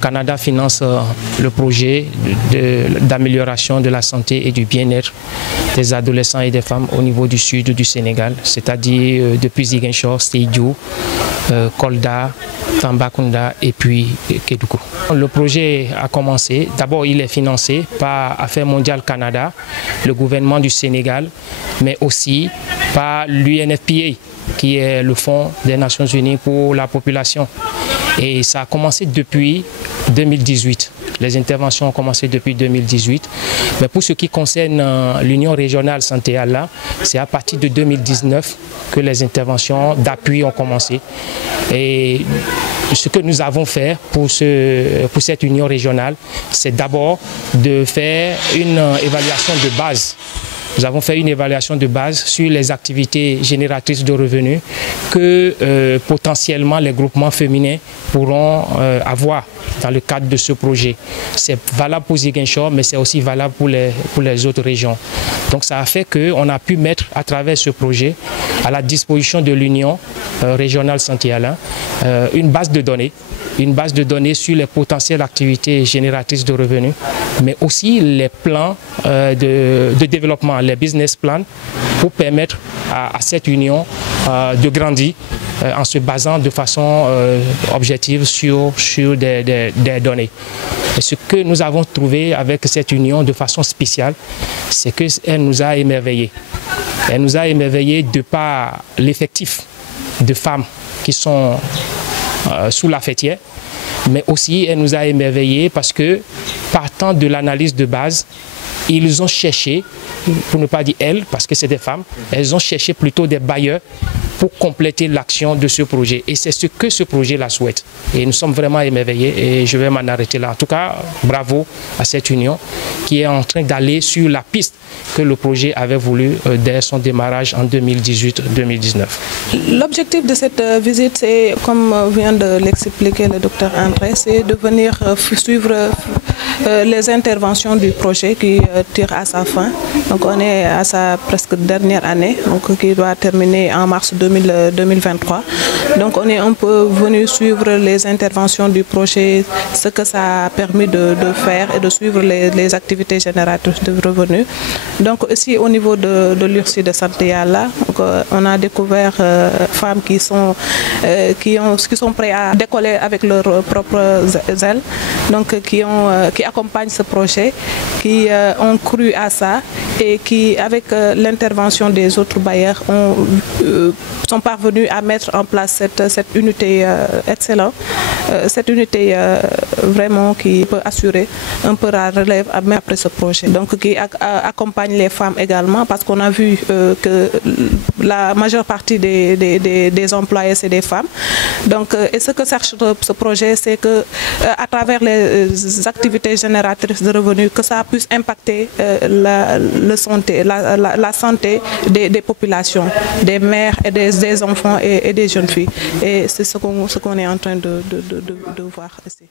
Canada finance le projet d'amélioration de la santé et du bien-être des adolescents et des femmes au niveau du sud du Sénégal, c'est-à-dire depuis Ziguinchor, Sédhiou, Kolda, Tambacounda et puis Kédougou. Le projet a commencé. D'abord, il est financé par Affaires mondiales Canada, le gouvernement du Sénégal, mais aussi par l'UNFPA, qui est le Fonds des Nations Unies pour la population. Et ça a commencé depuis 2018. Les interventions ont commencé depuis 2018. Mais pour ce qui concerne l'Union régionale Santé-Allah, c'est à partir de 2019 que les interventions d'appui ont commencé. Et ce que nous avons fait pour cette union régionale, c'est d'abord de faire une évaluation de base. Nous avons fait une évaluation de base sur les activités génératrices de revenus que potentiellement les groupements féminins pourront avoir dans le cadre de ce projet. C'est valable pour Ziguinchor, mais c'est aussi valable pour les autres régions. Donc ça a fait qu'on a pu mettre à travers ce projet à la disposition de l'Union régionale Santé-Allah une base de données sur les potentielles activités génératrices de revenus, mais aussi les plans de développement, les business plans, pour permettre à cette union de grandir en se basant de façon objective sur des données. Et ce que nous avons trouvé avec cette union de façon spéciale, c'est qu'elle nous a émerveillés. Elle nous a émerveillés de par l'effectif de femmes qui sont sous la fêtière, mais aussi elle nous a émerveillés parce que, partant de l'analyse de base, ils ont cherché, pour ne pas dire elles, parce que c'est des femmes, elles ont cherché plutôt des bailleurs pour compléter l'action de ce projet. Et c'est ce que ce projet-là souhaite. Et nous sommes vraiment émerveillés et je vais m'en arrêter là. En tout cas, bravo à cette union qui est en train d'aller sur la piste que le projet avait voulu dès son démarrage en 2018-2019. L'objectif de cette visite, c'est, comme vient de l'expliquer le docteur André, c'est de venir suivre les interventions du projet qui tire à sa fin. Donc on est à sa presque dernière année, donc qui doit terminer en mars 2023. Donc on est un peu venu suivre les interventions du projet, ce que ça a permis de faire et de suivre les activités génératrices de revenus. Donc ici au niveau de l'URSI de Santé-Allah, on a découvert femmes qui sont prêtes à décoller avec leurs propres ailes, donc qui accompagnent ce projet, qui ont cru à ça et qui, avec l'intervention des autres bailleurs, sont parvenus à mettre en place cette unité excellente, cette unité vraiment qui peut assurer un peu la relève même après ce projet. Donc qui accompagne les femmes également, parce qu'on a vu que la majeure partie des employés, c'est des femmes. Donc, et ce que cherche ce projet, c'est que à travers les activités génératrices de revenus, que ça puisse impacter la santé des populations, des mères et des enfants et des jeunes filles. Et c'est ce qu'on est en train de voir ici.